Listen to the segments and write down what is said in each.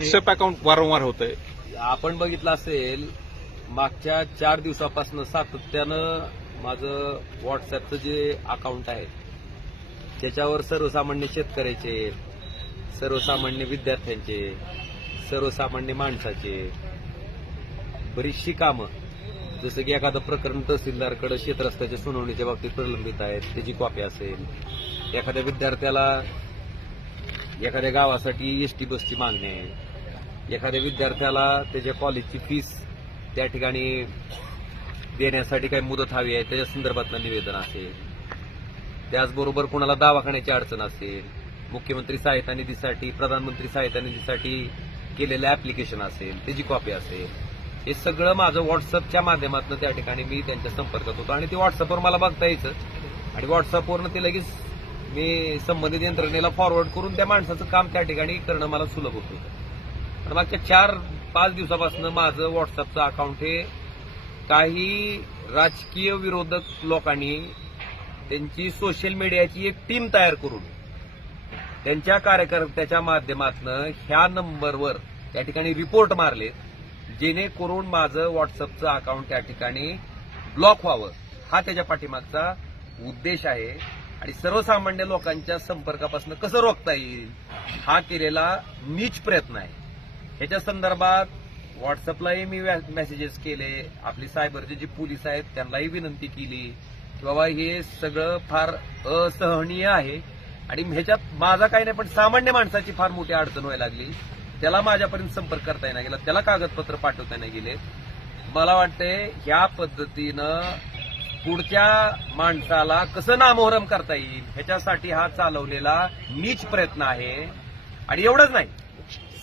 WhatsApp account वारंवार होतंय. आपण बघितलं असेल मागच्या 4 दिवसापासून सातत्यानं माझं व्हॉट्सअपचं जे अकाउंट आहे त्याच्यावर सर्वसामान्य शेतकऱ्याचे, सर्वसामान्य विद्यार्थ्यांचे, सर्वसामान्य माणसाचे बरीचशी कामं, जसं की एखादं प्रकरण तहसीलदारकडे शेतरस्त्याच्या सुनावणीच्या बाबतीत प्रलंबित आहेत त्याची कॉपी असेल, एखाद्या विद्यार्थ्याला एखाद्या गावासाठी एसटी बसची मागणी आहे, एखाद्या विद्यार्थ्याला त्याच्या कॉलेजची फीस त्या ठिकाणी देण्यासाठी काही मुदत हवी आहे त्याच्या संदर्भातलं निवेदन असेल, त्याचबरोबर कुणाला दवाखान्याची अडचण असेल, मुख्यमंत्री सहायता निधीसाठी, प्रधानमंत्री सहायता निधीसाठी केलेलं ऍप्लिकेशन असेल त्याची कॉपी असेल, हे सगळं माझं व्हॉट्सअपच्या माध्यमातून त्या ठिकाणी मी त्यांच्या संपर्कात होतो आणि ते व्हॉट्सअपवर मला बघता यायचं आणि व्हॉट्सअपवरनं ते लगेच मी संबंधित यंत्रणेला फॉरवर्ड करून त्या माणसाचं काम त्या ठिकाणी करणं मला सुलभ होत होतं. पण मागच्या 4-5 दिवसापासून माझं व्हॉट्सअपचं अकाउंट हे काही राजकीय विरोधक लोकांनी त्यांची सोशल मीडियाची एक टीम तयार करून त्यांच्या कार्यकर्त्याच्या माध्यमातून ह्या नंबरवर त्या ठिकाणी रिपोर्ट मारले, जेणेकरून माझं व्हॉट्सअपचं अकाउंट त्या ठिकाणी ब्लॉक व्हावं, हा त्याच्या पाठीमागचा उद्देश आहे. आणि सर्वसामान्य लोकांच्या संपर्कापासून कसं रोखता येईल हा केलेला नीच प्रयत्न आहे. ह्याच्या संदर्भात व्हॉट्सअपलाही मी मेसेजेस केले, आपली सायबरचे जे पोलीस आहेत त्यांनाही विनंती केली की बाबा हे सगळं फार असहनीय आहे आणि ह्याच्यात माझा काही नाही, पण सामान्य माणसाची फार मोठी अडचण व्हायला लागली, त्याला माझ्यापर्यंत संपर्क करता येणार गेला, त्याला कागदपत्र पाठवता येणार गेले. मला वाटतंय ह्या पद्धतीनं पुढच्या माणसाला कसं नामोहरम करता येईल ह्याच्यासाठी हा चालवलेला नीच प्रयत्न आहे. आणि एवढंच नाही,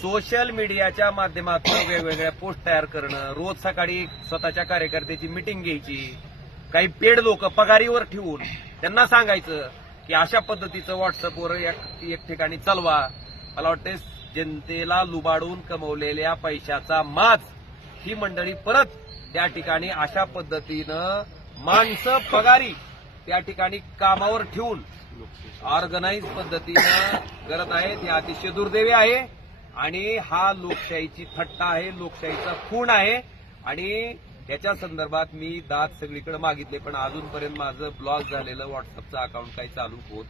सोशल मीडियाच्या माध्यमातून वेगवेगळ्या पोस्ट तयार करणं, रोज सकाळी स्वतःच्या कार्यकर्त्याची मिटिंग घ्यायची, काही पेड लोक पगारीवर ठेवून त्यांना सांगायचं की अशा पद्धतीचं व्हॉट्सअपवर एक ठिकाणी चालवा. मला वाटतं जनतेला लुबाडून कमवलेल्या पैशाचा माज ही मंडळी परत त्या ठिकाणी अशा पद्धतीनं माणसं पगारी त्या ठिकाणी कामावर ठेवून ऑर्गनाइज पद्धतीनं करत आहेत. हे अतिशय दुर्दैवी आहे आणि हा लोकशाहीची थट्टा आहे, लोकशाहीचा खून आहे. आणि त्याच्या संदर्भात मी दाद सगळीकडे मागितले, पण अजूनपर्यंत माझं ब्लॉक झालेलं व्हॉट्सअपचं अकाउंट काही चालू होत